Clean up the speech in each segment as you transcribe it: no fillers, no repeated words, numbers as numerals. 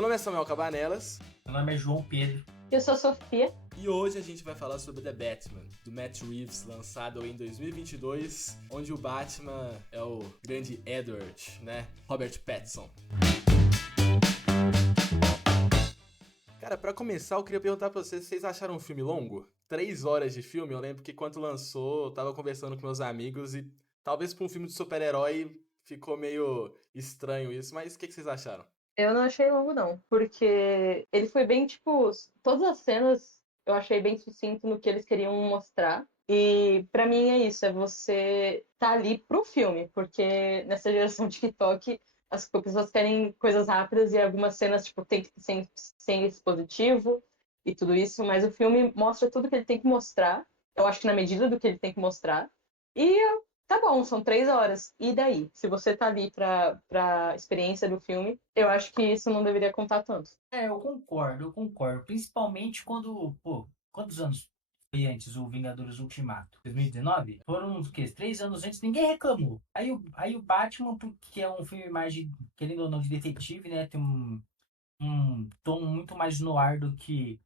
Meu nome é Samuel Cabanelas. Meu nome é João Pedro. Eu sou a Sofia. E hoje a gente vai falar sobre The Batman, do Matt Reeves, lançado em 2022, onde o Batman é o grande Edward, né? Robert Pattinson. Cara, pra começar, eu queria perguntar pra vocês acharam um filme longo? 3 horas de filme, eu lembro que quando lançou, eu tava conversando com meus amigos e talvez pra um filme de super-herói ficou meio estranho isso, mas o que vocês acharam? Eu não achei longo, não, porque ele foi bem, tipo, todas as cenas eu achei bem sucinto no que eles queriam mostrar. E pra mim é isso, é você tá ali pro filme, porque nessa geração TikTok as pessoas querem coisas rápidas e algumas cenas, tipo, tem que ser sem expositivo e tudo isso, mas o filme mostra tudo que ele tem que mostrar, eu acho que na medida do que ele tem que mostrar. E tá bom, são 3 horas. E daí? Se você tá ali pra experiência do filme, eu acho que isso não deveria contar tanto. Eu concordo. Principalmente quando, quantos anos foi antes o Vingadores Ultimato? 2019? Foram o quê? 3 anos antes, ninguém reclamou. Aí o Batman, porque é um filme mais de, querendo ou não, de detetive, né? Tem um tom muito mais no ar do que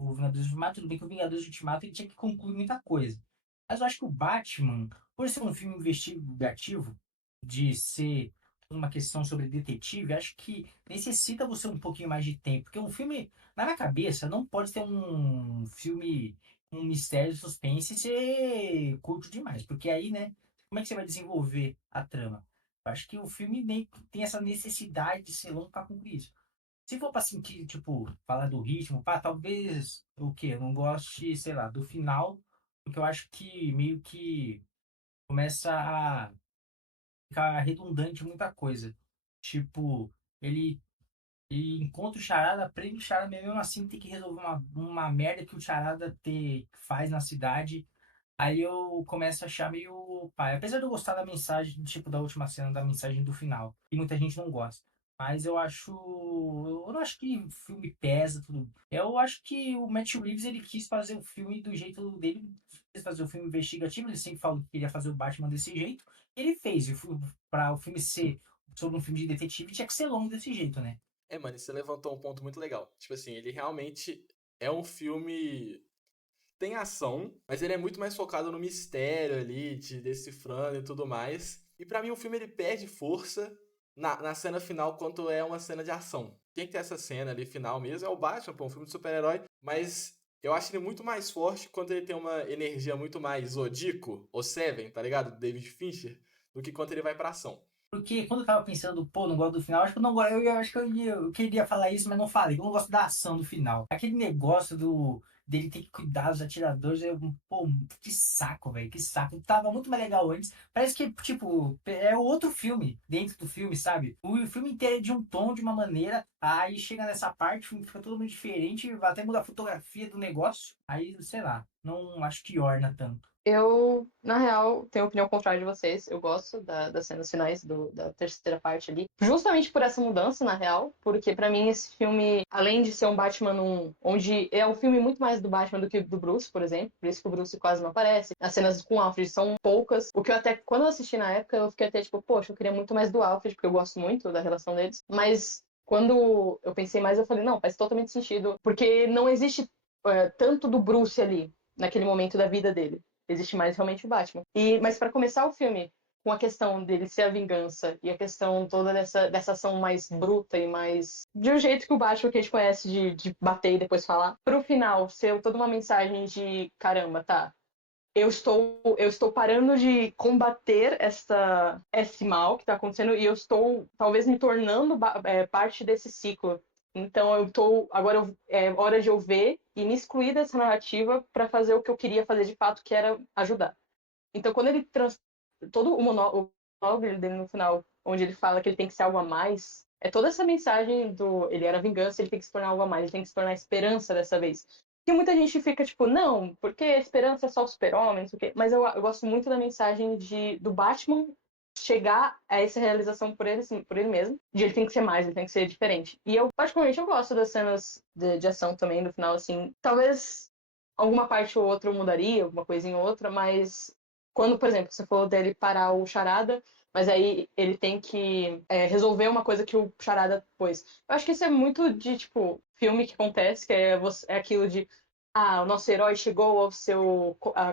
o Vingadores Ultimato. Tudo bem que o Vingadores Ultimato ele tinha que concluir muita coisa. Mas eu acho que o Batman, por ser um filme investigativo, de ser uma questão sobre detetive, acho que necessita você um pouquinho mais de tempo. Porque um filme, na minha cabeça, não pode ter um filme, um mistério de suspense e ser curto demais. Porque aí, né, como é que você vai desenvolver a trama? Eu acho que o filme nem tem essa necessidade de ser longo para concluir isso. Se for pra sentir, tipo, falar do ritmo, pá, talvez o quê? Eu não goste, sei lá, do final, porque eu acho que meio que começa a ficar redundante muita coisa. Tipo, ele, ele encontra o Charada, prende o Charada, mas mesmo assim tem que resolver uma merda que o Charada faz na cidade. Aí eu começo a achar meio pai. Apesar de eu gostar da mensagem, tipo, da última cena, da mensagem do final. E muita gente não gosta. Mas eu acho. Eu não acho que o filme pesa tudo. Eu acho que o Matt Reeves ele quis fazer o filme do jeito dele. Quis fazer o filme investigativo. Ele sempre falou que queria fazer o Batman desse jeito. E ele fez. E para o filme ser sobre um filme de detetive, tinha que ser longo desse jeito, né? Mano, você levantou um ponto muito legal. Tipo assim, ele realmente é um filme. Tem ação, mas ele é muito mais focado no mistério ali, de decifrando e tudo mais. E pra mim o filme ele perde força na cena final quanto é uma cena de ação. Quem que tem essa cena ali final mesmo é o Batman, pô, um filme de super-herói, mas eu acho ele muito mais forte quando ele tem uma energia muito mais Zodíaco, ou Seven, tá ligado? Do David Fincher, do que quando ele vai pra ação. Porque quando eu tava pensando, não gosto do final, acho que eu não gosto, acho que eu queria falar isso, mas não falei. Eu não gosto da ação do final. Aquele negócio dele ter que cuidar dos atiradores, que saco, velho, que saco. Tava muito mais legal antes. Parece que, tipo, é outro filme dentro do filme, sabe? O filme inteiro é de um tom, de uma maneira, aí chega nessa parte, o filme fica totalmente diferente, vai até mudar a fotografia do negócio. Aí, sei lá, não acho que orna tanto. Eu, na real, tenho opinião contrária de vocês. Eu gosto das cenas finais da terceira parte ali. Justamente por essa mudança, na real. Porque pra mim esse filme, além de ser um Batman onde é um filme muito mais do Batman do que do Bruce, por exemplo. Por isso que o Bruce quase não aparece. As cenas com o Alfred são poucas. O que eu até, quando eu assisti na época, eu fiquei até tipo, poxa, eu queria muito mais do Alfred, porque eu gosto muito da relação deles. Mas quando eu pensei mais, eu falei, não, faz totalmente sentido. Porque não existe tanto do Bruce ali, naquele momento da vida dele. Existe mais realmente o Batman. Mas para começar o filme, com a questão dele ser a vingança e a questão toda dessa ação mais bruta e mais. De um jeito que o Batman que a gente conhece de bater e depois falar, pro final ser toda uma mensagem de caramba, tá? Eu estou parando de combater esse mal que está acontecendo e eu estou talvez me tornando parte desse ciclo. Então agora é hora de eu ver e me excluir dessa narrativa para fazer o que eu queria fazer de fato, que era ajudar. Então quando ele todo o monólogo dele no final, onde ele fala que ele tem que ser algo a mais, é toda essa mensagem do ele era vingança, ele tem que se tornar algo a mais, ele tem que se tornar esperança dessa vez. Que muita gente fica tipo, não, porque a esperança é só o super-homem, não sei o quê. Mas eu gosto muito da mensagem do Batman chegar a essa realização por ele mesmo, de ele tem que ser mais, ele tem que ser diferente. E eu, particularmente, eu gosto das cenas de ação também, no final, assim. Talvez alguma parte ou outra eu mudaria, alguma coisinha ou outra, mas quando, por exemplo, você falou dele parar o Charada, Mas aí ele tem que resolver uma coisa que o Charada pôs. Eu acho que isso é muito de, tipo, filme que acontece, que é aquilo de o nosso herói chegou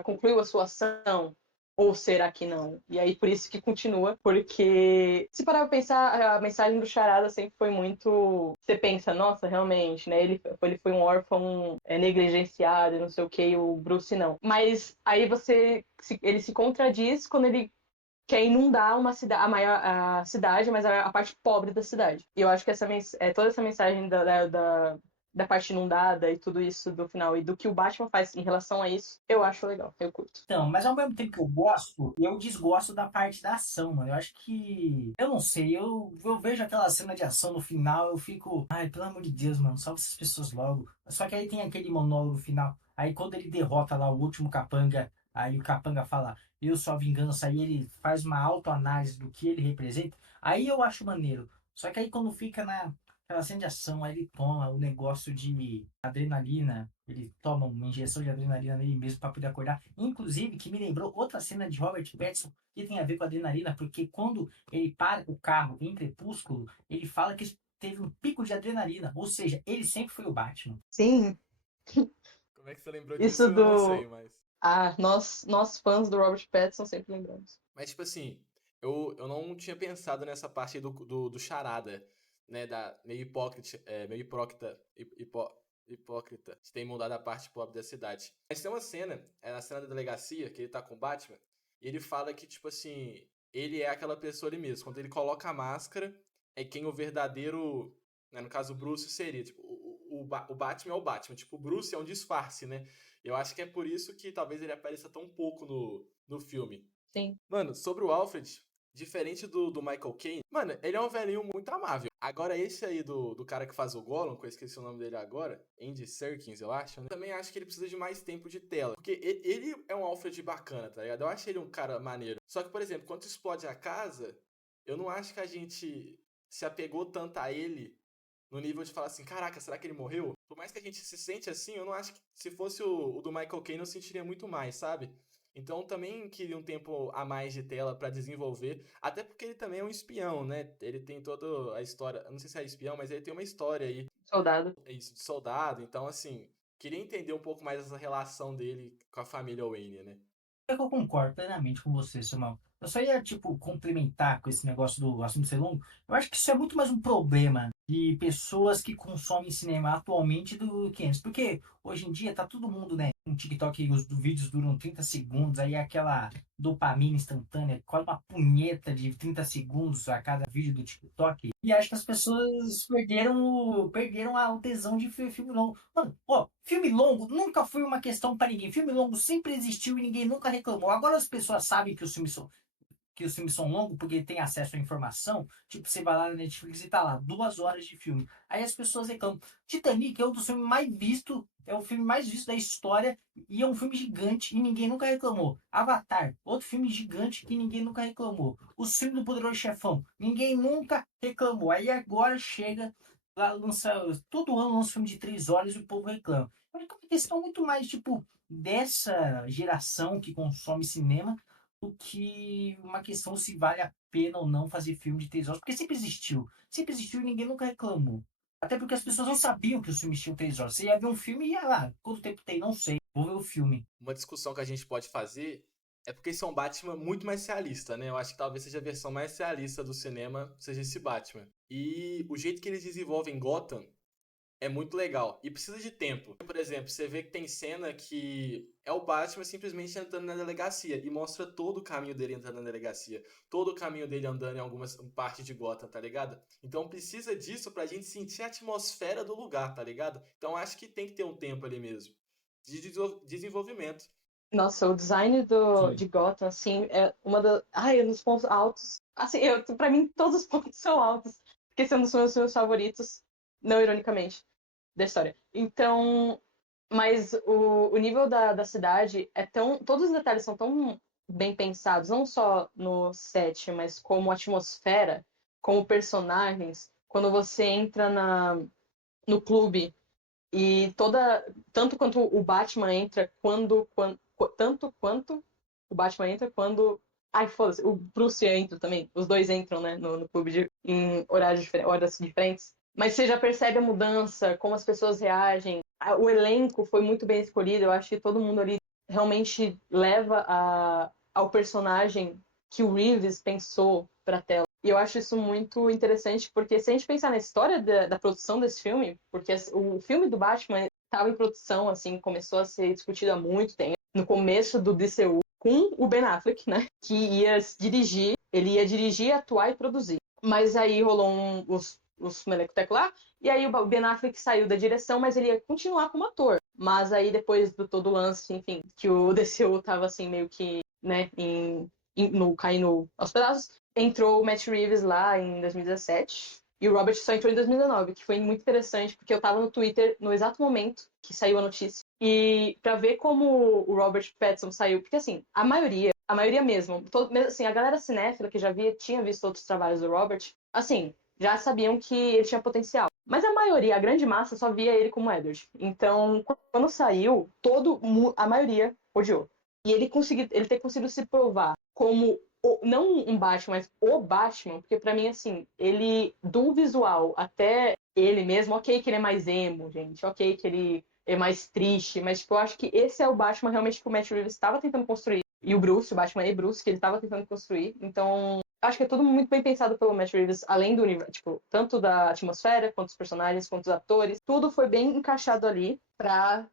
concluiu a sua ação, ou será que não? E aí por isso que continua, porque se parar pra pensar, a mensagem do Charada sempre foi muito. Você pensa, nossa, realmente, né? Ele foi um órfão negligenciado, não sei o que, e o Bruce não. Mas aí ele se contradiz quando ele quer inundar uma cidade, a cidade, mas a parte pobre da cidade. E eu acho que toda essa mensagem da parte inundada e tudo isso do final e do que o Batman faz em relação a isso, eu acho legal, eu curto. Então, mas ao mesmo tempo que eu gosto, eu desgosto da parte da ação, mano. Eu acho que. Eu não sei, eu vejo aquela cena de ação no final, eu fico. Ai, pelo amor de Deus, mano, salve essas pessoas logo. Só que aí tem aquele monólogo final. Aí quando ele derrota lá o último capanga, aí o capanga fala, eu sou a vingança, aí ele faz uma autoanálise do que ele representa. Aí eu acho maneiro. Só que aí quando fica naquela cena de ação, aí ele toma o negócio de adrenalina, ele toma uma injeção de adrenalina nele mesmo para poder acordar. Inclusive, que me lembrou outra cena de Robert Pattinson que tem a ver com adrenalina, porque quando ele para o carro em Crepúsculo, ele fala que teve um pico de adrenalina, ou seja, ele sempre foi o Batman. Sim, Como é que você lembrou disso? isso Eu não sei, mas. nós fãs do Robert Pattinson sempre lembramos. Mas, tipo assim, eu não tinha pensado nessa parte do charada, né? Da meio hipócrita, hipócrita, de ter mudado a parte pobre da cidade. Mas tem uma cena, é na cena da delegacia, que ele tá com o Batman, e ele fala que, tipo assim, ele é aquela pessoa ali mesmo. Quando ele coloca a máscara, é quem o verdadeiro, né, no caso o Bruce seria, tipo, o Batman é o Batman, tipo, o Bruce é um disfarce, né? Eu acho que é por isso que talvez ele apareça tão pouco no filme. Sim. Mano, sobre o Alfred, diferente do Michael Caine, mano, ele é um velhinho muito amável. Agora, esse aí do cara que faz o Gollum, que eu esqueci o nome dele agora, Andy Serkins, eu acho, né? Também acho que ele precisa de mais tempo de tela. Porque ele é um Alfred bacana, tá ligado? Eu acho ele um cara maneiro. Só que, por exemplo, quando explode a casa, eu não acho que a gente se apegou tanto a ele no nível de falar assim, caraca, será que ele morreu? Por mais que a gente se sente assim, eu não acho que se fosse o do Michael Caine eu sentiria muito mais, sabe? Então também queria um tempo a mais de tela pra desenvolver, até porque ele também é um espião, né? Ele tem toda a história, eu não sei se é espião, mas ele tem uma história aí, Soldado. é isso, de soldado, então assim, queria entender um pouco mais essa relação dele com a família Wayne, né? Eu concordo plenamente com você, Samuel. Eu só ia, tipo, complementar com esse negócio do assunto ser longo. Eu acho que isso é muito mais um problema de pessoas que consomem cinema atualmente do que antes. Porque hoje em dia tá todo mundo, né? No TikTok os vídeos duram 30 segundos, aí é aquela dopamina instantânea, quase uma punheta de 30 segundos a cada vídeo do TikTok. E acho que as pessoas perderam o tesão de filme longo. Mano, ó, filme longo nunca foi uma questão para ninguém. Filme longo sempre existiu e ninguém nunca reclamou. Agora as pessoas sabem que os filmes são longos porque tem acesso à informação. Tipo, você vai lá na Netflix e tá lá, 2 horas de filme. Aí as pessoas reclamam. Titanic é um dos filmes mais vistos, é o filme mais visto da história e é um filme gigante e ninguém nunca reclamou. Avatar, outro filme gigante que ninguém nunca reclamou. O filme do Poderoso Chefão, ninguém nunca reclamou. Aí agora chega lá, lança, todo ano lança um filme de 3 horas e o povo reclama. Eu acho que é uma questão muito mais, tipo, dessa geração que consome cinema do que uma questão se vale a pena ou não fazer filme de 3 horas, porque sempre existiu e ninguém nunca reclamou. Até porque as pessoas não sabiam que os filmes tinham 3 horas. Você ia ver um filme e ia lá, quanto tempo tem? Não sei, vou ver o filme. Uma discussão que a gente pode fazer é porque esse é um Batman muito mais realista, né? Eu acho que talvez seja a versão mais realista do cinema, seja esse Batman. E o jeito que eles desenvolvem Gotham é muito legal. E precisa de tempo. Por exemplo, você vê que tem cena que é o Batman simplesmente entrando na delegacia e mostra todo o caminho dele entrando na delegacia. Todo o caminho dele andando em algumas partes de Gotham, tá ligado? Então precisa disso pra gente sentir a atmosfera do lugar, tá ligado? Então acho que tem que ter um tempo ali mesmo. De desenvolvimento. Nossa, o design Sim. de Gotham, assim, é um dos pontos altos. Assim, pra mim, todos os pontos são altos. Porque esse é um dos meus filmes favoritos, não ironicamente, da história. Então, mas o nível da cidade é tão. Todos os detalhes são tão bem pensados, não só no set, mas como atmosfera, como personagens. Quando você entra no clube e tanto quanto o Batman entra tanto quanto o Batman entra quando Ai, foda-se, o Bruce entra também. Os dois entram, né, no clube em horas diferentes. Mas você já percebe a mudança, como as pessoas reagem. O elenco foi muito bem escolhido. Eu acho que todo mundo ali realmente leva ao personagem que o Reeves pensou pra tela. E eu acho isso muito interessante, porque se a gente pensar na história da produção desse filme, porque o filme do Batman estava em produção, assim, começou a ser discutido há muito tempo, no começo do DCU, com o Ben Affleck, né, que ia dirigir, ele ia dirigir, atuar e produzir. Mas aí rolou os melecotecos lá, e aí o Ben Affleck saiu da direção, mas ele ia continuar como ator. Mas aí depois do todo o lance, enfim, que o DCU tava assim meio que, né, caindo aos pedaços, entrou o Matt Reeves lá em 2017 e o Robert só entrou em 2019, que foi muito interessante, porque eu tava no Twitter no exato momento que saiu a notícia. E pra ver como o Robert Pattinson saiu, porque assim, a maioria mesmo, assim, a galera cinéfila que já tinha visto outros trabalhos do Robert, assim, já sabiam que ele tinha potencial. Mas a maioria, a grande massa, só via ele como Edward. Então, quando saiu, a maioria odiou. E ele ter conseguido se provar como não um Batman, mas o Batman, porque pra mim, assim, ele, do visual até ele mesmo, ok que ele é mais emo, gente, ok que ele é mais triste, mas, tipo, eu acho que esse é o Batman realmente que o Matt Reeves estava tentando construir. E o Bruce, o Batman e Bruce, que ele estava tentando construir. Então, acho que é tudo muito bem pensado pelo Matt Reeves, além do universo, tipo, tanto da atmosfera, quanto dos personagens, quanto dos atores. Tudo foi bem encaixado ali pra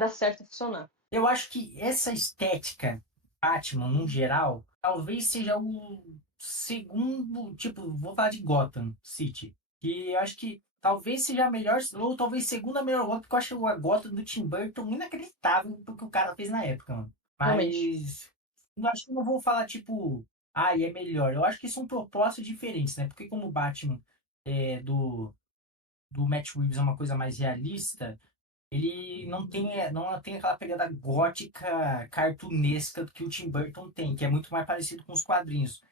dar certo e funcionar. Eu acho que essa estética Batman, no geral, talvez seja o segundo, tipo, vou falar de Gotham City, que eu acho que talvez seja a melhor, ou talvez segunda melhor Gotham, porque eu acho a Gotham do Tim Burton inacreditável porque o cara fez na época, mano. Realmente. Mas eu acho que não vou falar, tipo, é melhor. Eu acho que são propostas diferentes, né? Porque como o Batman do Matt Reeves é uma coisa mais realista, ele não tem aquela pegada gótica, cartunesca que o Tim Burton tem, que é muito mais parecido com os quadrinhos.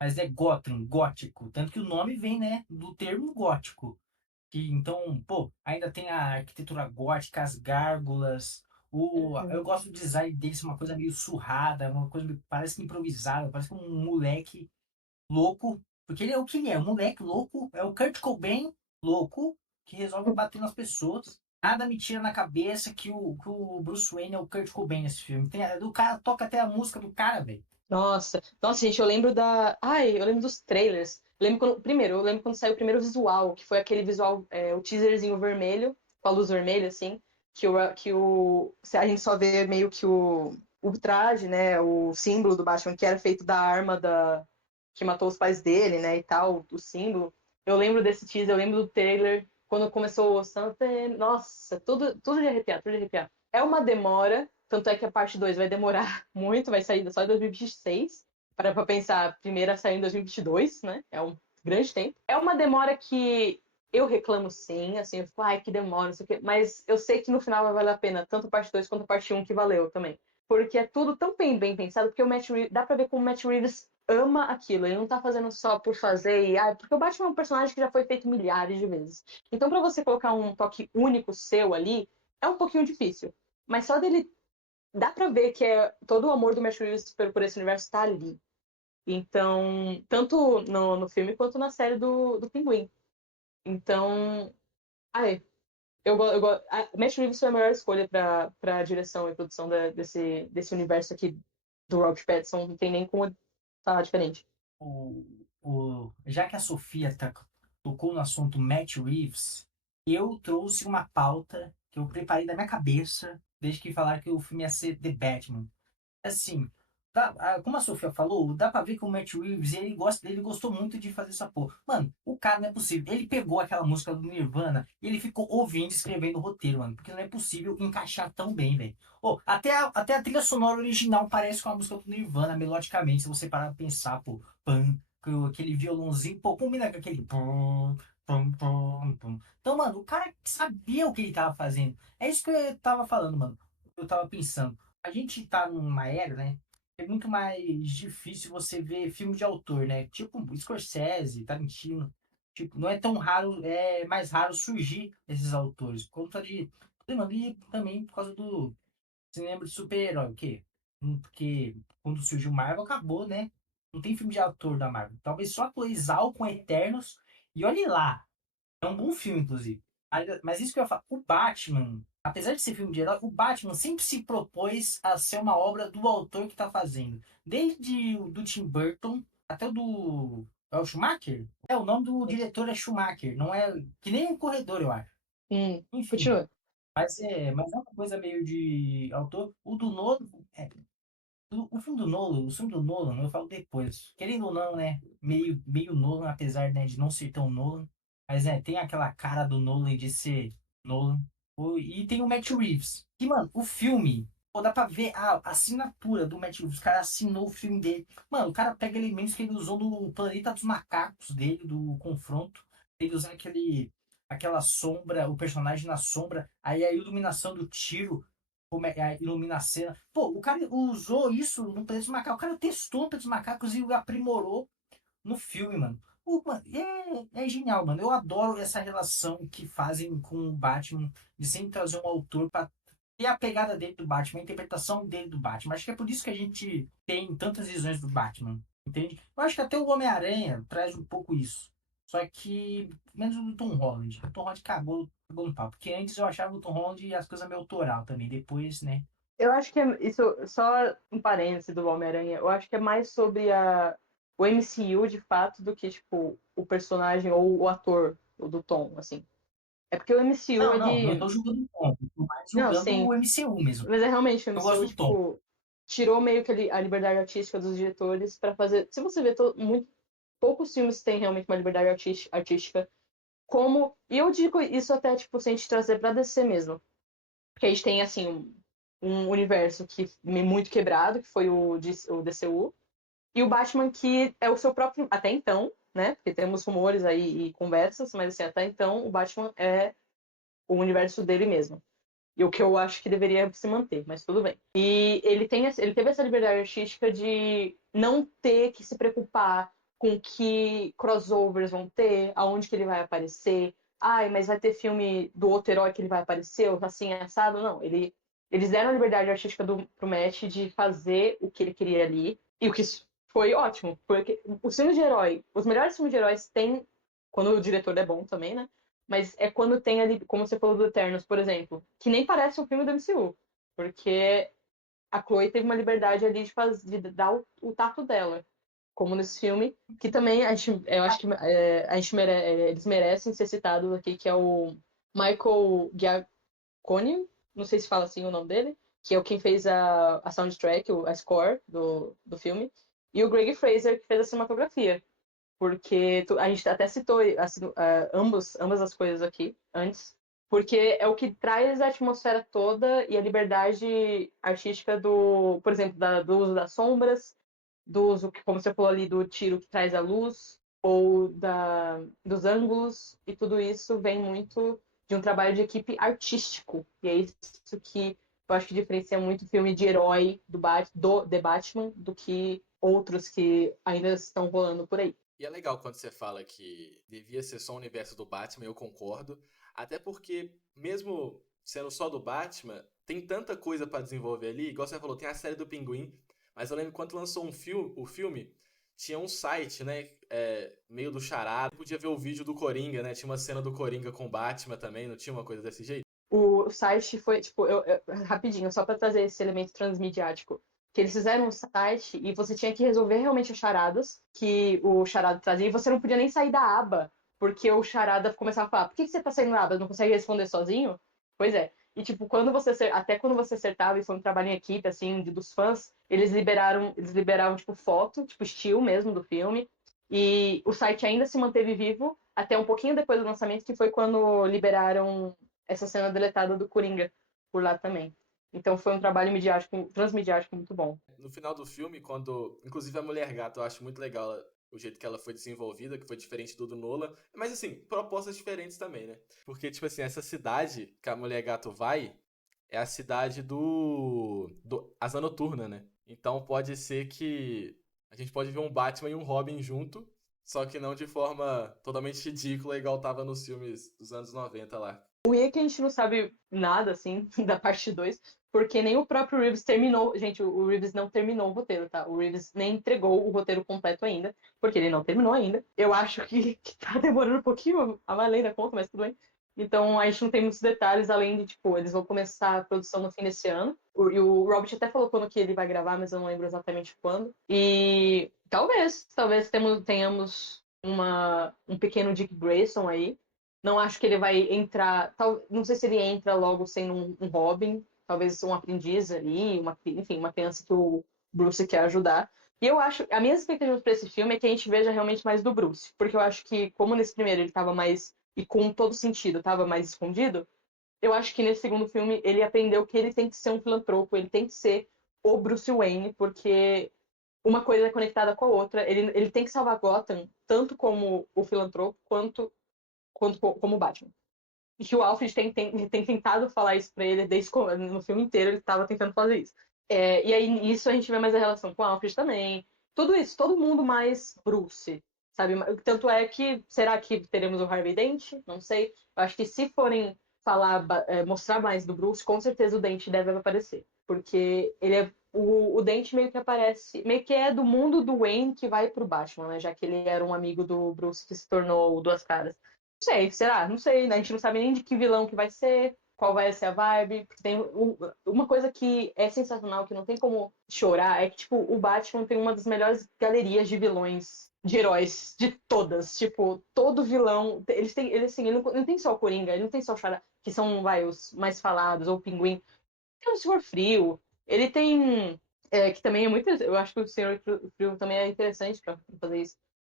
Mas é Gotham, gótico. Tanto que o nome vem, né, do termo gótico. Que, então, pô, ainda tem a arquitetura gótica, as gárgulas. Eu Uhum. gosto do design deles, uma coisa meio surrada, uma coisa que parece improvisada, parece que um moleque louco. Porque ele é o que ele é, um moleque louco, é o Kurt Cobain louco, que resolve bater nas pessoas. Nada me tira na cabeça que o Bruce Wayne é o Kurt Cobain nesse filme. O cara toca até a música do cara, velho. Nossa, gente, eu lembro eu lembro dos trailers. Eu lembro quando saiu o primeiro visual, que foi aquele visual, o teaserzinho vermelho, com a luz vermelha, assim, a gente só vê meio que o traje, né, o símbolo do Batman, que era feito da arma que matou os pais dele, né, e tal, o símbolo. Eu lembro desse teaser, eu lembro do trailer, quando começou o Something, nossa, tudo de arrepiar, tudo de arrepiar. É uma demora, tanto é que a parte 2 vai demorar muito, vai sair só em 2026. Pra pensar, a primeira saiu em 2022, né? É um grande tempo. É uma demora que eu reclamo sim, assim, eu fico, ai, que demora, não sei o quê. Mas eu sei que no final vai valer a pena, tanto a parte 2 quanto a parte 1 que valeu também. Porque é tudo tão bem pensado, porque o Matt Reeves, dá pra ver como o Matt Reeves ama aquilo. Ele não tá fazendo só por fazer porque o Batman é um personagem que já foi feito milhares de vezes. Então, pra você colocar um toque único seu ali, é um pouquinho difícil. Mas só dele dá pra ver que todo o amor do Matt Reeves por esse universo tá ali. Então, tanto no filme quanto na série do Pinguim. Então, ai, Matt Reeves foi a melhor escolha pra direção e produção desse universo aqui do Robert Pattinson. Não tem nem como falar diferente. Já que a Sofia tocou no assunto Matt Reeves, eu trouxe uma pauta que eu preparei da minha cabeça desde que falaram que o filme ia ser The Batman. Assim, como a Sofia falou, dá pra ver que o Matt Reeves, ele gostou muito de fazer essa porra. Mano, o cara não é possível. Ele pegou aquela música do Nirvana e ele ficou ouvindo e escrevendo o roteiro, mano. Porque não é possível encaixar tão bem, velho. Até a trilha sonora original parece com a música do Nirvana, melodicamente, se você parar pra pensar, pô. Pam, com aquele violãozinho, pô, combina com aquele pum, pum, pum, pum. Então, mano, o cara sabia o que ele tava fazendo. É isso que eu tava falando, mano. Eu tava pensando. A gente tá numa era, né? É muito mais difícil você ver filme de autor, né? Tipo Scorsese, Tarantino. Tipo, não é tão raro, é mais raro surgir esses autores. Por conta de. Mano, e também por causa do cinema de super-herói. O quê? Porque quando surgiu Marvel, acabou, né? Não tem filme de autor da Marvel. Talvez só atualizar com Eternos. E olhe lá. É um bom filme, inclusive. Mas isso que eu ia falar. O Batman, apesar de ser filme de herói, o Batman sempre se propôs a ser uma obra do autor que tá fazendo. Desde o do Tim Burton até o do. É o Schumacher? É, o nome do diretor é Schumacher. Não é. Que nem o Corredor, eu acho. Enfim. Continua. Mas é uma coisa meio de autor. O do Nolan. O filme do Nolan, o filme do Nolan, eu falo depois. Querendo ou não, né? Meio Nolan, apesar, né, de não ser tão Nolan. Mas, né, tem aquela cara do Nolan de ser Nolan. E tem o Matt Reeves. E, mano, o filme, pô, dá pra ver a assinatura do Matt Reeves. O cara assinou o filme dele. Mano, o cara pega elementos que ele usou no Planeta dos Macacos dele, do confronto. Ele usa aquela sombra, o personagem na sombra. Aí a iluminação do tiro como é, ilumina a cena. Pô, o cara usou isso no Planeta dos Macacos. O cara testou no Planeta dos Macacos e aprimorou no filme, mano. Pô, mano, é genial, mano. Eu adoro essa relação que fazem com o Batman, de sempre trazer um autor pra ter a pegada dele do Batman, a interpretação dele do Batman. Acho que é por isso que a gente tem tantas visões do Batman, entende? Eu acho que até o Homem-Aranha traz um pouco isso. Só que menos o do Tom Holland. O Tom Holland cagou no pau. Porque antes eu achava o Tom Holland as coisas meio autoral também. Depois, né? Eu acho que isso, só um parêntese do Homem-Aranha, eu acho que é mais sobre o MCU de fato do que, tipo, o personagem ou o ator o do Tom, assim. É porque o MCU, Não ele. tô julgando o Tom. Tô mais Não, julgando o sim. MCU mesmo. Mas é realmente o Eu gosto MCU, do Tom. tipo, tirou meio que a liberdade artística dos diretores pra fazer. Se você vê, muito, poucos filmes têm realmente uma liberdade artística. Como. E eu digo isso até, tipo, se a gente trazer pra DC mesmo. Porque a gente tem, assim, um universo que muito quebrado, que foi o DCU. E o Batman, que é o seu próprio. Até então, né? Porque temos rumores aí e conversas, mas assim, até então o Batman é o universo dele mesmo. E o que eu acho que deveria se manter, mas tudo bem. E ele teve essa liberdade artística de não ter que se preocupar com que crossovers vão ter, aonde que ele vai aparecer. Ai, mas vai ter filme do outro herói que ele vai aparecer, ou assim, assado. Não, eles deram a liberdade artística pro Matt de fazer o que ele queria ali. E o que foi ótimo. Porque os filmes de herói, os melhores filmes de heróis têm, quando o diretor é bom também, né? Mas é quando tem ali, como você falou do Eternos, por exemplo, que nem parece um filme do MCU. Porque a Chloe teve uma liberdade ali de dar o tato dela. Como nesse filme, que também eu acho que eles merecem ser citados aqui, que é o Michael Giacchino, não sei se fala assim o nome dele, que é o quem fez a soundtrack, a score do filme, e o Greg Fraser, que fez a cinematografia. Porque a gente até citou assim, ambas as coisas aqui antes, porque é o que traz a atmosfera toda e a liberdade artística por exemplo, do uso das sombras, do uso, como você falou ali, do tiro que traz a luz, ou dos ângulos, e tudo isso vem muito de um trabalho de equipe artístico. E é isso que eu acho que diferencia muito o filme de herói do The Batman do que outros que ainda estão rolando por aí. E é legal quando você fala que devia ser só o universo do Batman, eu concordo. Até porque, mesmo sendo só do Batman, tem tanta coisa pra desenvolver ali. Igual você falou, tem a série do Pinguim. Mas eu lembro que quando lançou o filme, tinha um site, né? Meio do charada. Podia ver o vídeo do Coringa, né? Tinha uma cena do Coringa com o Batman também, não tinha uma coisa desse jeito? O site foi, tipo, rapidinho, só para trazer esse elemento transmediático. Que eles fizeram um site e você tinha que resolver realmente as charadas que o charada trazia, e você não podia nem sair da aba, porque o charada começava a falar: por que você tá saindo da aba? Não consegue responder sozinho? Pois é. E, tipo, até quando você acertava, e foi um trabalho em equipe, assim, dos fãs, eles liberavam, tipo, foto, tipo, estilo mesmo do filme. E o site ainda se manteve vivo até um pouquinho depois do lançamento, que foi quando liberaram essa cena deletada do Coringa por lá também. Então foi um trabalho transmediático muito bom. No final do filme, quando. Inclusive a Mulher Gato, eu acho muito legal o jeito que ela foi desenvolvida, que foi diferente do Nolan. Mas assim, propostas diferentes também, né? Porque, tipo assim, essa cidade que a Mulher Gato vai é a cidade do Asa Noturna, né? Então pode ser que a gente pode ver um Batman e um Robin junto, só que não de forma totalmente ridícula, igual tava nos filmes dos anos 90 lá. O ruim é que a gente não sabe nada, assim, da parte 2, porque nem o próprio Reeves terminou. Gente, o Reeves não terminou o roteiro, tá? O Reeves nem entregou o roteiro completo ainda, porque ele não terminou ainda. Eu acho que tá demorando um pouquinho a mais além da conta, mas tudo bem. Então, a gente não tem muitos detalhes, além de, tipo, eles vão começar a produção no fim desse ano. E o Robert até falou quando que ele vai gravar, mas eu não lembro exatamente quando. E talvez tenhamos um pequeno Dick Grayson aí. Não acho que ele vai entrar. Não sei se ele entra logo sendo um Robin. Talvez um aprendiz ali, enfim, uma criança que o Bruce quer ajudar. E eu acho. A minha expectativa para esse filme é que a gente veja realmente mais do Bruce. Porque eu acho que, como nesse primeiro ele tava mais. E com todo sentido, tava mais escondido. Eu acho que nesse segundo filme ele aprendeu que ele tem que ser um filantropo, ele tem que ser o Bruce Wayne, porque uma coisa é conectada com a outra. Ele tem que salvar Gotham, tanto como o filantropo, quanto como o Batman. E que o Alfred tem tentado falar isso pra ele desde no filme inteiro, ele tava tentando fazer isso. E aí, nisso a gente vê mais a relação com o Alfred também. Tudo isso, todo mundo mais Bruce, sabe? Tanto é que, será que teremos o Harvey Dent? Não sei. Eu acho que se forem mostrar mais do Bruce, com certeza o Dent deve aparecer. Porque ele é o Dent meio que aparece, meio que é do mundo do Wayne que vai pro Batman, né? Já que ele era um amigo do Bruce que se tornou o Duas Caras. Não sei, será? Não sei, né? A gente não sabe nem de que vilão que vai ser, qual vai ser a vibe. Tem uma coisa que é sensacional, que não tem como chorar, é que, tipo, o Batman tem uma das melhores galerias de vilões, de heróis, de todas. Tipo, todo vilão, ele não tem só o Coringa, ele não tem só o Charada, que são, os mais falados, ou o Pinguim. Tem o Senhor Frio, ele tem... que também é muito... Eu acho que o Senhor Frio também é interessante pra fazer isso.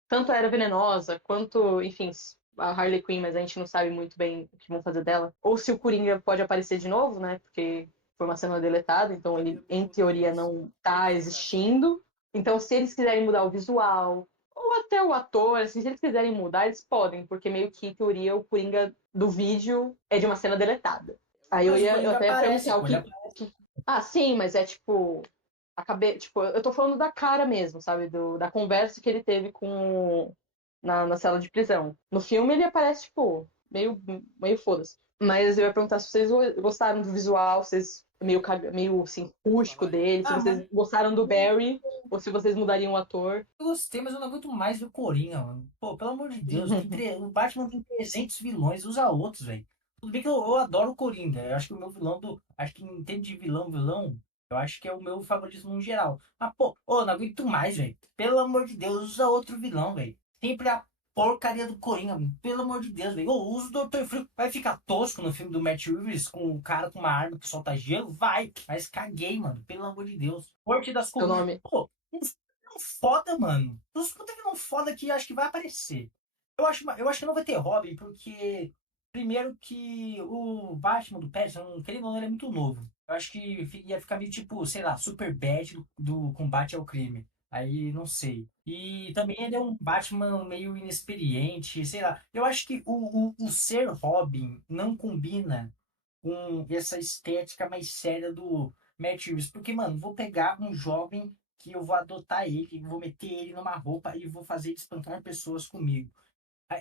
Tanto a Era Venenosa, quanto, enfim, a Harley Quinn, mas a gente não sabe muito bem o que vão fazer dela. Ou se o Coringa pode aparecer de novo, né? Porque foi uma cena deletada, então ele, em teoria, não tá existindo. Então, se eles quiserem mudar o visual, ou até o ator, assim, se eles quiserem mudar, eles podem, porque meio que, em teoria, o Coringa do vídeo é de uma cena deletada. Aí Mas o eu Coringa até ia aparece, perguntar pô, ele aparece. Ah, sim, mas é tipo. Tipo, eu tô falando da cara mesmo, sabe? Da conversa que ele teve na cela de prisão. No filme ele aparece, tipo, meio foda-se. Mas eu ia perguntar se vocês gostaram do visual, se vocês meio assim, rústico dele, se Ah, mas vocês gostaram do Barry, ou se vocês mudariam o ator. eu gostei, mas eu não aguento mais do Coringa, mano. Pô, pelo amor de Deus, o Batman tem 300 vilões, usa outros, velho. Tudo bem que eu adoro o Coringa. Eu acho que o meu vilão do. Acho que em termos de vilão, eu acho que é o meu favoritismo no geral. Mas, pô, ô, não aguento mais, velho. Pelo amor de Deus, usa outro vilão, velho. Sempre a porcaria do Coringa, mano. Pelo amor de Deus, velho. Ô, usa o Doutor Frio. Vai ficar tosco no filme do Matt Reeves com o cara com uma arma que solta gelo? Vai. Mas caguei, mano. Pelo amor de Deus. Corte das Seu colunas. nome. Pô, um foda, mano. Os puta que não foda que acho que vai aparecer. Eu acho que não vai ter Robin, porque primeiro que o Batman do Pattinson, querendo ou não, ele é muito novo. Eu acho que ia ficar meio tipo, sei lá, super bad do combate ao crime. Aí não sei. E também ele é um Batman meio inexperiente, sei lá. Eu acho que o ser Robin não combina com essa estética mais séria do Matt Reeves. Porque, mano, vou pegar um jovem que eu vou adotar ele, vou meter ele numa roupa e vou fazer ele espancar pessoas comigo.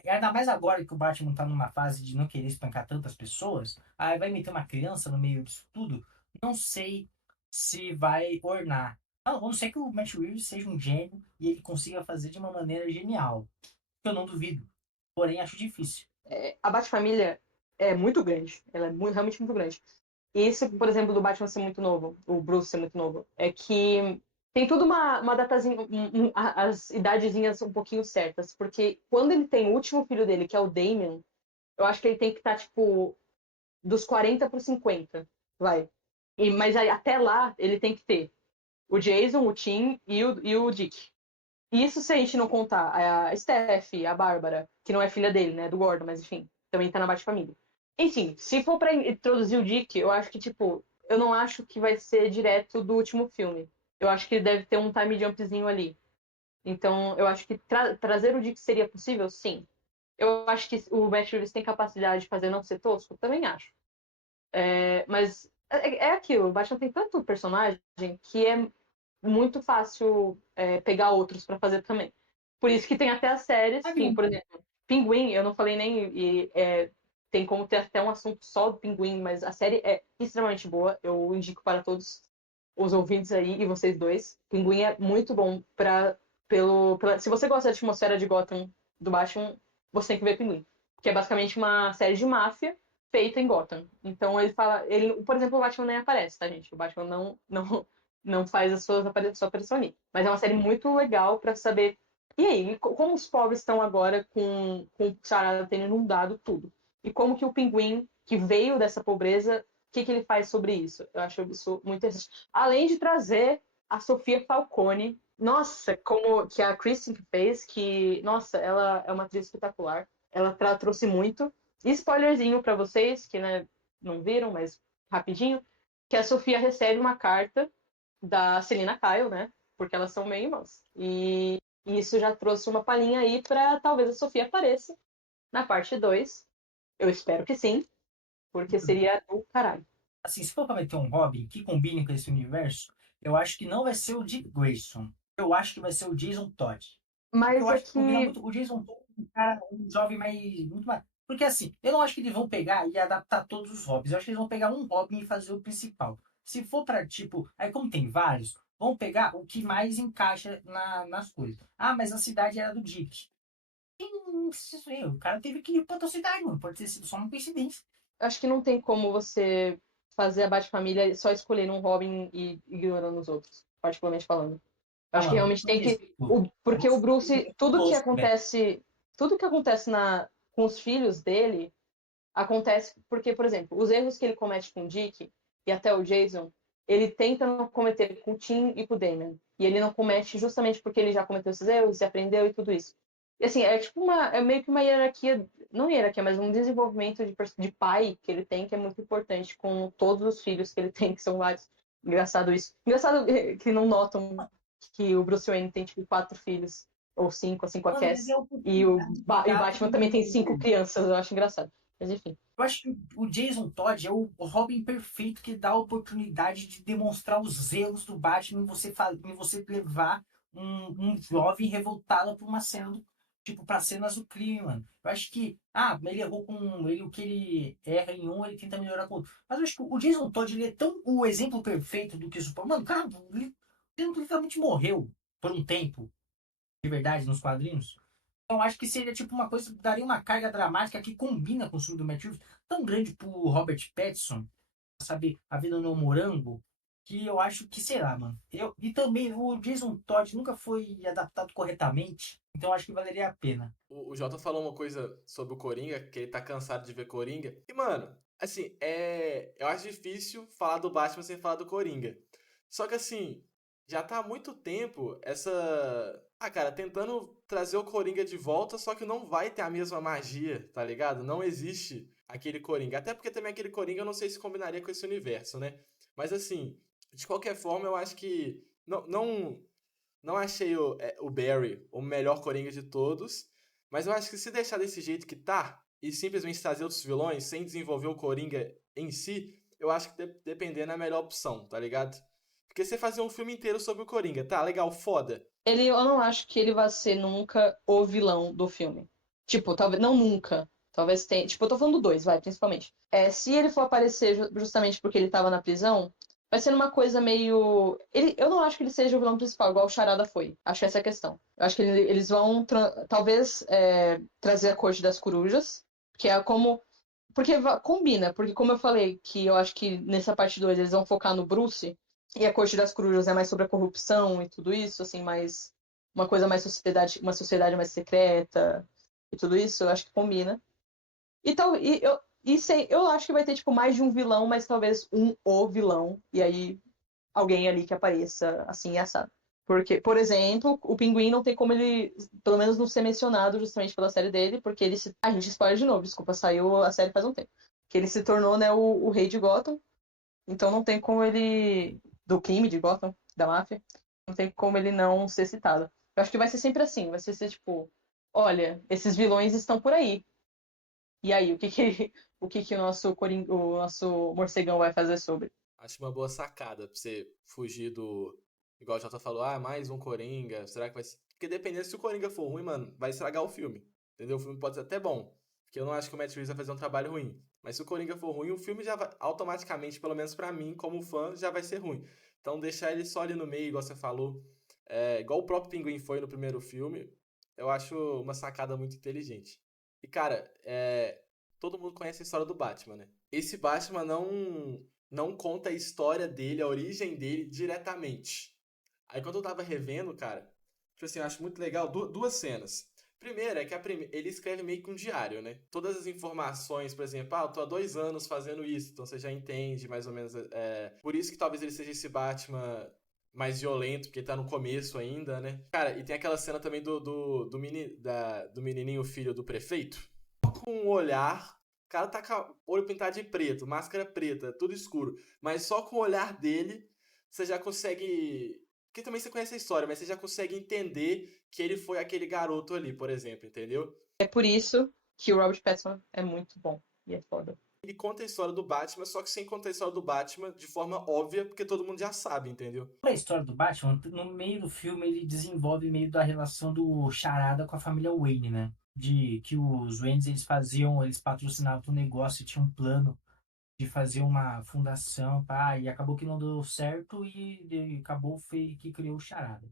Ainda mais agora que o Batman tá numa fase de não querer espancar tantas pessoas, aí vai meter uma criança no meio disso tudo. Não sei se vai ornar. A não ser que o Matt Reeves seja um gênio e ele consiga fazer de uma maneira genial. Eu não duvido. Porém, acho difícil. A Bat-Família é muito grande. Ela é realmente muito grande. E isso, por exemplo, do Batman ser muito novo, o Bruce ser muito novo, é que tem tudo uma datazinha, as idadezinhas um pouquinho certas. Porque quando ele tem o último filho dele, que é o Damian, eu acho que ele tem que estar, tipo, dos 40 para os 50. Vai. Mas aí, até lá, ele tem que ter o Jason, o Tim e o Dick. Isso se a gente não contar a Steph, a Bárbara, que não é filha dele, né, do Gordon, mas enfim, também tá na Bate-Família. Enfim, se for pra introduzir o Dick, eu acho que, tipo, eu não acho que vai ser direto do último filme. Eu acho que deve ter um time jumpzinho ali. Então, eu acho que trazer o Dick seria possível? Sim. Eu acho que o Matt Reeves tem capacidade de fazer não ser tosco? Também acho. Mas é aquilo, o Batman tem tanto personagem que é muito fácil pegar outros pra fazer também. Por isso que tem até as séries, Sabe que, um. por exemplo, Pinguim, eu não falei nem tem como ter até um assunto só do Pinguim, mas a série é extremamente boa. Eu indico para todos os ouvintes aí e vocês dois. Pinguim é muito bom se você gosta da atmosfera de Gotham do Batman, você tem que ver Pinguim. Que é basicamente uma série de máfia feita em Gotham. Então ele fala. Por exemplo, o Batman nem aparece, tá, gente? O Batman não faz sua aparição ali. Mas é uma série muito legal para saber. E aí, como os pobres estão agora com o Charada tendo inundado tudo? E como que o Pinguim, que veio dessa pobreza, o que ele faz sobre isso? Eu acho isso muito interessante. Além de trazer a Sofia Falcone. Nossa, como que a Kristen fez, que, nossa, ela é uma atriz espetacular. Ela trouxe muito. E spoilerzinho para vocês, que né, não viram, mas rapidinho, que a Sofia recebe uma carta da Selina Kyle, né? Porque elas são meio irmãs. E isso já trouxe uma palhinha aí para talvez a Sofia apareça na parte 2. Eu espero que sim, porque seria do caralho. Assim, se for pra meter um Robin que combine com esse universo, eu acho que não vai ser o Dick Grayson. Eu acho que vai ser o Jason Todd. Porque eu Mas é acho que combina que muito. O Jason Todd é um cara, um jovem muito mais. Porque assim, eu não acho que eles vão pegar e adaptar todos os Robins. Eu acho que eles vão pegar um Robin e fazer o principal. Se for pra, tipo, aí como tem vários, vão pegar o que mais encaixa nas coisas. Ah, mas a cidade era do Dick. O cara teve que ir pra outra cidade, mano. Pode ter sido só uma coincidência. acho que não tem como você fazer a Bat-Família só escolhendo um Robin e ignorando os outros, particularmente falando. Ah, Acho que mano, realmente com tem que. respeito. Porque o Bruce, Né? tudo que acontece com os filhos dele acontece porque, por exemplo, os erros que ele comete com o Dick e até o Jason, ele tenta não cometer com o Tim e com o Damian. E ele não comete justamente porque ele já cometeu esses erros e aprendeu e tudo isso. E assim, é tipo é meio que uma hierarquia, não hierarquia, mas um desenvolvimento de pai que ele tem que é muito importante com todos os filhos que ele tem, que são vários. Engraçado isso. Engraçado que não notam que o Bruce Wayne tem tipo 4 filhos, ou 5, assim com a Mano, mas é Cass. a E oportunidade que e o dá Batman também tem 5 pro. crianças, eu acho engraçado. Mas enfim. Eu acho que o Jason Todd é o Robin perfeito que dá a oportunidade de demonstrar os erros do Batman em você levar um jovem revoltado para uma cena tipo, para cenas do crime, mano. Eu acho que, ele errou com ele, o que ele erra em um, ele tenta melhorar com o outro. Mas eu acho que o Jason Todd, ele é tão o exemplo perfeito do que o Superman. Mano, cara, ele literalmente morreu por um tempo, de verdade, nos quadrinhos. Então, acho que seria tipo uma coisa, daria uma carga dramática que combina com o filme do Matt Reeves, tão grande pro Robert Pattinson, sabe, A Vida no Morango, que eu acho que será, mano. E também o Jason Todd nunca foi adaptado corretamente, então acho que valeria a pena. O Jota falou uma coisa sobre o Coringa, que ele tá cansado de ver Coringa. E, mano, assim, eu acho difícil falar do Batman sem falar do Coringa. Só que, assim, já tá há muito tempo essa. Ah, cara, tentando trazer o Coringa de volta, só que não vai ter a mesma magia, tá ligado? Não existe aquele Coringa. Até porque também aquele Coringa eu não sei se combinaria com esse universo, né? Mas, assim, de qualquer forma, eu acho que. Não achei o Barry o melhor Coringa de todos, mas eu acho que se deixar desse jeito que tá, e simplesmente trazer outros vilões sem desenvolver o Coringa em si, eu acho que dependendo é a melhor opção, tá ligado? Porque você fazer um filme inteiro sobre o Coringa, tá, legal, foda. Eu não acho que ele vai ser nunca o vilão do filme. Tipo, talvez, não nunca. Talvez tenha. Tipo, eu tô falando do dois, vai, principalmente. Se ele for aparecer justamente porque ele tava na prisão, vai ser uma coisa meio. Eu não acho que ele seja o vilão principal, igual o Charada foi. Acho que essa é a questão. Eu acho que eles vão, talvez, trazer a Corte das Corujas, que é como. Porque combina, porque como eu falei, que eu acho que nessa parte 2 eles vão focar no Bruce, e a Corte das Corujas é mais sobre a corrupção e tudo isso, assim, mais uma coisa mais sociedade, uma sociedade mais secreta e tudo isso, eu acho que combina. Eu acho que vai ter tipo mais de um vilão, mas talvez um o vilão, e aí alguém ali que apareça assim assado. Porque, por exemplo, o Pinguim não tem como ele, pelo menos não ser mencionado justamente pela série dele, porque ele se. A gente spoiler de novo, desculpa, saiu a série faz um tempo. Que ele se tornou, né, o rei de Gotham. Então não tem como ele. Do crime de Gotham, da máfia. Não tem como ele não ser citado. Eu acho que vai ser sempre assim, vai ser tipo, olha, esses vilões estão por aí. E aí, o que o nosso morcegão vai fazer sobre? Acho uma boa sacada pra você fugir do. Igual o Jota falou, mais um Coringa, será que vai ser. Porque dependendo se o Coringa for ruim, mano, vai estragar o filme. Entendeu? O filme pode ser até bom. Porque eu não acho que o Matt Reeves vai fazer um trabalho ruim. Mas se o Coringa for ruim, o filme já vai, automaticamente, pelo menos pra mim, como fã, já vai ser ruim. Então deixar ele só ali no meio, igual você falou, igual o próprio Pinguim foi no primeiro filme, eu acho uma sacada muito inteligente. E cara, todo mundo conhece a história do Batman, né? Esse Batman não conta a história dele, a origem dele diretamente. Aí quando eu tava revendo, cara, tipo assim, eu acho muito legal duas cenas. Primeiro é que ele escreve meio que um diário, né? Todas as informações, por exemplo, eu tô há 2 anos fazendo isso, então você já entende mais ou menos. Por isso que talvez ele seja esse Batman mais violento, porque tá no começo ainda, né? Cara, e tem aquela cena também do menininho filho do prefeito. Com um olhar, o cara tá com o olho pintado de preto, máscara preta, tudo escuro. Mas só com o olhar dele, você já consegue. Porque também você conhece a história, mas você já consegue entender que ele foi aquele garoto ali, por exemplo, entendeu? É por isso que o Robert Pattinson é muito bom e é foda. Ele conta a história do Batman, só que sem contar a história do Batman de forma óbvia, porque todo mundo já sabe, entendeu? A história do Batman, no meio do filme, ele desenvolve meio da relação do Charada com a família Wayne, né? De que os Waynes, eles patrocinavam o negócio, tinha um plano de fazer uma fundação, pá, e acabou que não deu certo e acabou que criou o Charada.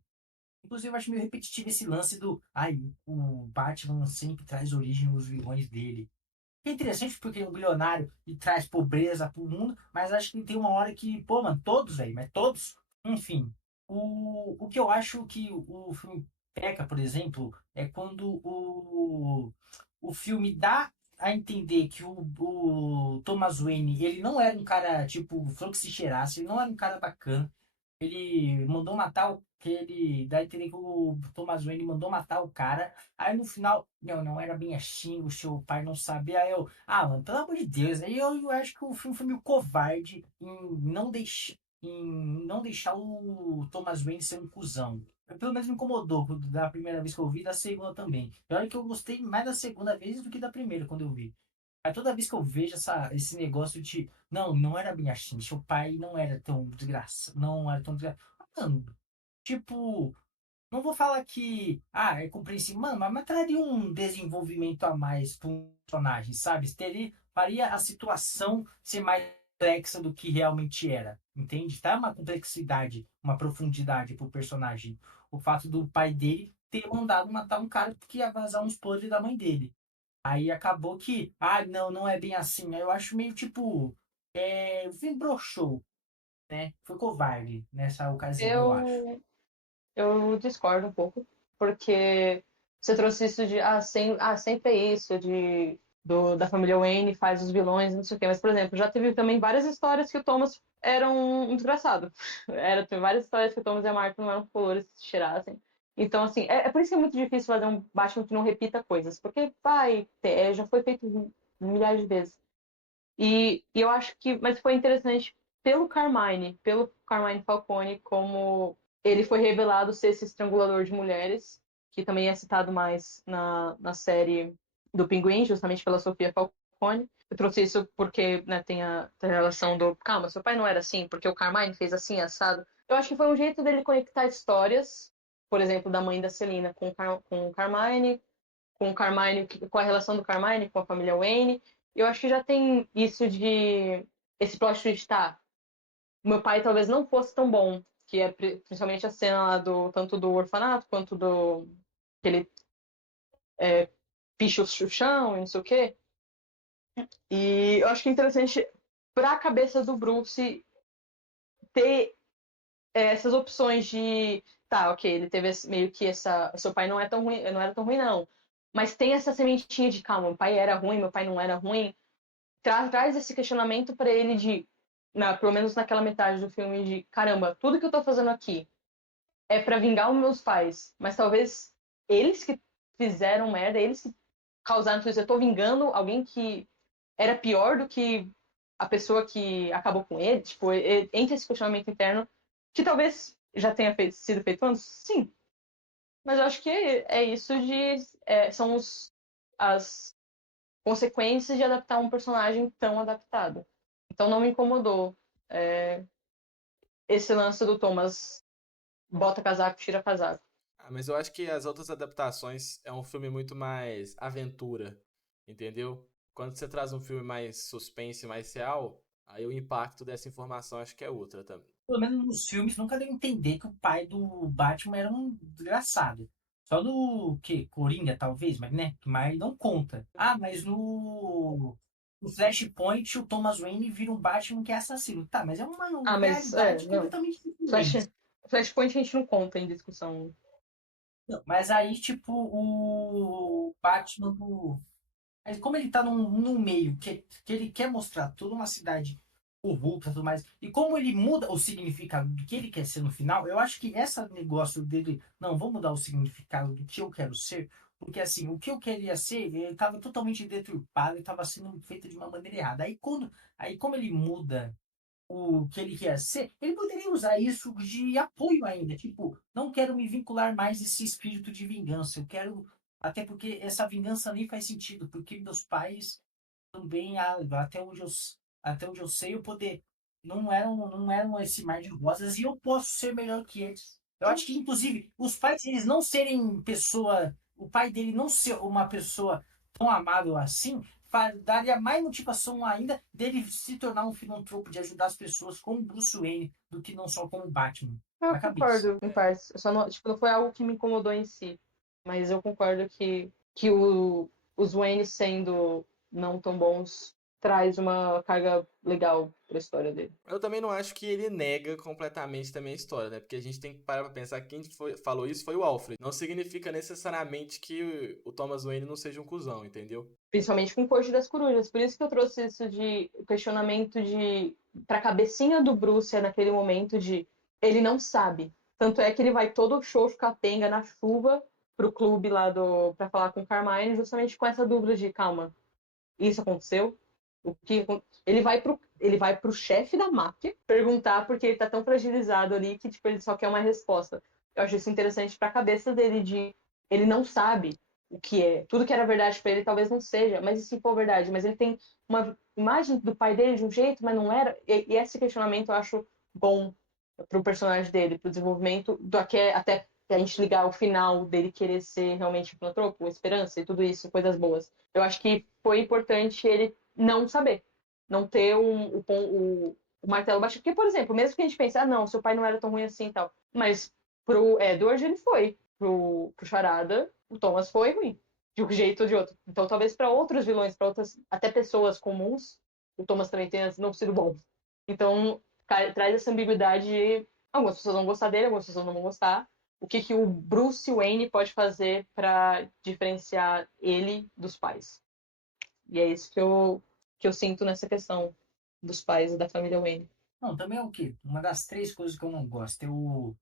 Inclusive, eu acho meio repetitivo esse lance do, ai, o Batman sempre traz origem aos vilões dele. É interessante porque ele é um bilionário e traz pobreza pro mundo, mas acho que tem uma hora que, pô, mano, todos aí, mas todos, enfim. O que eu acho que o filme peca, por exemplo, é quando o filme dá a entender que o Thomas Wayne, ele não era um cara, tipo, flor que se cheirasse, ele não era um cara bacana. Ele mandou matar o que ele. Daí teria que o Thomas Wayne mandou matar o cara. Aí no final, não era bem assim, o seu pai não sabia. Aí eu, mano, pelo amor de Deus. Aí eu acho que o filme foi meio covarde em não deixar o Thomas Wayne ser um cuzão. Pelo menos me incomodou da primeira vez que eu vi, da segunda também. E olha que eu gostei mais da segunda vez do que da primeira, quando eu vi. Aí toda vez que eu vejo esse negócio de. Não era bem assim. Seu pai não era tão desgraçado. Não era tão desgraçado. Mano, tipo. Não vou falar que. É compreensível. Mano, mas traria um desenvolvimento a mais para um personagem, sabe? Faria a situação ser mais complexa do que realmente era. Entende? Tá uma complexidade, uma profundidade pro personagem. O fato do pai dele ter mandado matar um cara porque ia vazar uns podres da mãe dele. Aí acabou que, não é bem assim. Aí eu acho meio tipo, o filme broxou, né? Foi covarde nessa ocasião, eu acho. Eu discordo um pouco, porque você trouxe isso de, sempre é isso, da família Wayne faz os vilões, não sei o quê. Mas, por exemplo, já teve também várias histórias que o Thomas era um desgraçado. Tem várias histórias que o Thomas e a Marta não eram flores, se cheirassem. Então, assim, é por isso que é muito difícil fazer um Batman que não repita coisas, porque já foi feito milhares de vezes. E eu acho que, mas foi interessante pelo Carmine Falcone, como ele foi revelado ser esse estrangulador de mulheres, que também é citado mais na série do Pinguim, justamente pela Sofia Falcone. Eu trouxe isso porque, né, tem a relação do, calma, seu pai não era assim, porque o Carmine fez assim, assado. Eu acho que foi um jeito dele conectar histórias, por exemplo, da mãe da Celina com o Carmine, com a relação do Carmine com a família Wayne. Eu acho que já tem isso de esse plot twist, tá? O meu pai talvez não fosse tão bom, que é principalmente a cena lá tanto do orfanato quanto do que ele picha o chão e não sei o quê. E eu acho que é interessante pra cabeça do Bruce ter essas opções de, tá, ok, ele teve meio que seu pai não é tão ruim, não era tão ruim não, mas tem essa sementinha de calma, meu pai era ruim, meu pai não era ruim. Traz esse questionamento para ele pelo menos naquela metade do filme, de caramba, tudo que eu tô fazendo aqui é para vingar os meus pais, mas talvez eles que fizeram merda, eles que causaram tudo isso, eu tô vingando alguém que era pior do que a pessoa que acabou com ele, tipo, entra esse questionamento interno, que talvez já tenha sido feito antes, sim, mas eu acho que é isso são as consequências de adaptar um personagem tão adaptado. Então não me incomodou esse lance do Thomas bota casaco, tira casaco. Mas eu acho que as outras adaptações é um filme muito mais aventura. entendeu? Quando você traz um filme mais suspense, mais real, aí o impacto dessa informação acho que é outra também. Pelo menos nos filmes, nunca deu a entender que o pai do Batman era um desgraçado. Só no que Coringa, talvez, mas né? Mas não conta. Ah, mas no Flashpoint o Thomas Wayne vira um Batman que é assassino. Tá, mas é uma Ah, mas, realidade não. completamente diferente. Flashpoint a gente não conta em discussão. Não, mas aí, tipo, o Batman Mas como ele tá num meio que ele quer mostrar toda uma cidade corrupta e tudo mais, e como ele muda o significado do que ele quer ser no final, eu acho que esse negócio dele, não, vou mudar o significado do que eu quero ser, porque assim, o que eu queria ser, ele estava totalmente deturpado, estava sendo feito de uma maneira errada. Aí como ele muda o que ele quer ser, ele poderia usar isso de apoio ainda. Tipo, não quero me vincular mais a esse espírito de vingança. Eu quero. Até porque essa vingança nem faz sentido, porque meus pais também, até onde eu sei, o poder não eram esse mar de rosas e eu posso ser melhor que eles. Eu acho que, inclusive, os pais, eles não serem pessoa. O pai dele não ser uma pessoa tão amável assim, daria mais motivação ainda dele se tornar um filantropo de ajudar as pessoas como Bruce Wayne do que não só como Batman Eu na cabeça. concordo, em partes. Só não, tipo, não foi algo que me incomodou em si. Mas eu concordo que os Wayne sendo não tão bons traz uma carga legal pra história dele. Eu também não acho que ele nega completamente também a história, né? Porque a gente tem que parar pra pensar que quem falou isso foi o Alfred. Não significa necessariamente que o Thomas Wayne não seja um cuzão, entendeu? Principalmente com o Corte das Corujas. Por isso que eu trouxe isso de o questionamento de pra cabecinha do Bruce naquele momento de ele não sabe. Tanto é que ele vai todo xoxo capenga na chuva pro clube lá pra falar com o Carmine, justamente com essa dúvida de calma, isso aconteceu? Ele vai pro chefe da máfia perguntar porque ele tá tão fragilizado ali que tipo ele só quer uma resposta. Eu acho isso interessante pra cabeça dele de ele não sabe o que é. Tudo que era verdade pra ele talvez não seja, mas e se for verdade, mas ele tem uma imagem do pai dele de um jeito, mas não era. E esse questionamento eu acho bom pro personagem dele, pro desenvolvimento até a gente ligar ao final dele querer ser realmente um filantropo, esperança e tudo isso, coisas boas. Eu acho que foi importante ele não saber, não ter o martelo baixo. Porque, por exemplo, mesmo que a gente pense, não, seu pai não era tão ruim assim e tal, mas pro Edward ele foi, pro Charada, o Thomas foi ruim, de um jeito ou de outro. Então, talvez para outros vilões, para outras, até pessoas comuns, o Thomas também tenha não sido bom. Então, traz essa ambiguidade de algumas pessoas vão gostar dele, algumas pessoas não vão gostar. O que o Bruce Wayne pode fazer para diferenciar ele dos pais? E é isso que eu sinto nessa questão dos pais e da família Wayne. Não, também é o quê? Uma das três coisas que eu não gosto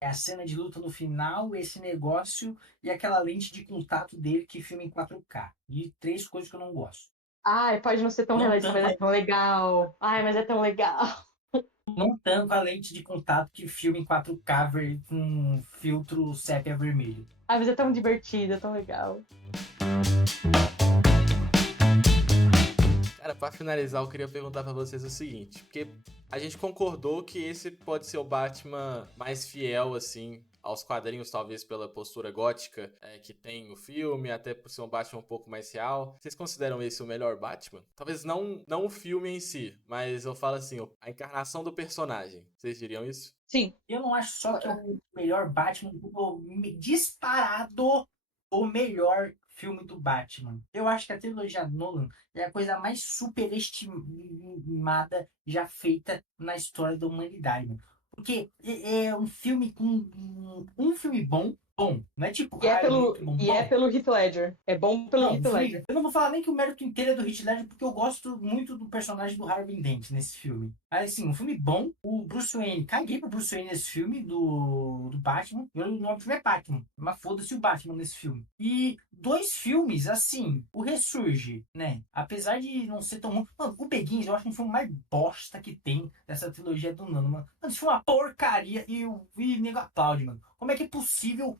é a cena de luta no final, esse negócio e aquela lente de contato dele que filma em 4K. E três coisas que eu não gosto. Ai, pode não ser tão Não realista, mas tanto, é tão legal. Ai, mas é tão legal. não tanto a lente de contato que filma em 4K com filtro sépia vermelho. Ai, mas é tão divertido, é tão legal. Cara, pra finalizar, eu queria perguntar pra vocês o seguinte, porque a gente concordou que esse pode ser o Batman mais fiel, assim, aos quadrinhos, talvez pela postura gótica que tem o filme, até por ser um Batman um pouco mais real. Vocês consideram esse o melhor Batman? Talvez não o filme em si, mas eu falo assim, a encarnação do personagem. Vocês diriam isso? Sim. Eu não acho só que é o melhor Batman, disparado o melhor filme do Batman. Eu acho que a trilogia Nolan é a coisa mais superestimada já feita na história da humanidade, mano. Porque é um filme com um filme bom, bom. Não é tipo, é muito bom, É bom. pelo Heath Ledger. É bom pelo Não, Heath Ledger. eu não vou falar nem que o mérito inteiro é do Heath Ledger, porque eu gosto muito do personagem do Harvey Dent nesse filme. Mas, assim, um filme bom. O Bruce Wayne, caguei pro Bruce Wayne nesse filme do Batman. O nome do filme é Batman. Mas foda-se o Batman nesse filme. E dois filmes, assim, o Ressurge, né? Apesar de não ser tão ruim. Mano, o Begins eu acho um filme mais bosta que tem dessa trilogia do Nolan, mano. Mano, isso foi uma porcaria e o nego aplaude, mano. Como é que é possível?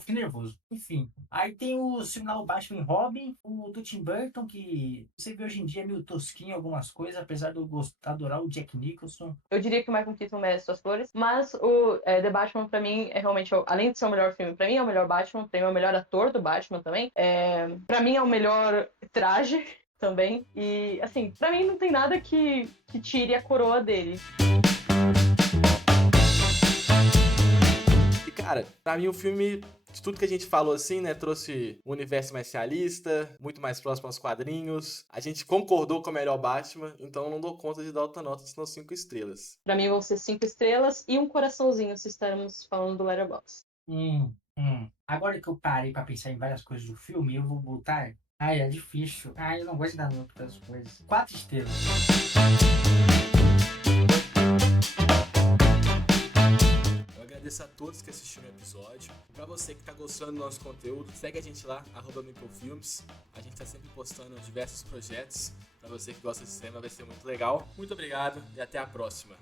Fiquei nervoso. Enfim. Aí tem o similar ao Batman e Robin, o do Tim Burton, que você vê hoje em dia meio tosquinho em algumas coisas, apesar de eu adorar o Jack Nicholson. Eu diria que o Michael Keaton merece suas flores, mas o The Batman, pra mim, é realmente, além de ser o melhor filme, pra mim é o melhor Batman, pra mim é o melhor ator do Batman também. Pra mim é o melhor traje também. E, assim, pra mim não tem nada que tire a coroa dele. E, cara, pra mim o filme, de tudo que a gente falou assim, né, trouxe um universo mais realista, muito mais próximo aos quadrinhos. A gente concordou com o melhor Batman, então eu não dou conta de dar outra nota, senão 5 estrelas. Pra mim vão ser 5 estrelas e um coraçãozinho se estamos falando do Letterboxd. Agora que eu parei pra pensar em várias coisas do filme, eu vou botar... Ai, é difícil. Ai, eu não gosto de dar nota para as coisas. 4 estrelas. Agradeço a todos que assistiram o episódio. E pra você que tá gostando do nosso conteúdo, segue a gente lá, @MapleFilmes. A gente tá sempre postando diversos projetos. Pra você que gosta de cinema, vai ser muito legal. Muito obrigado e até a próxima.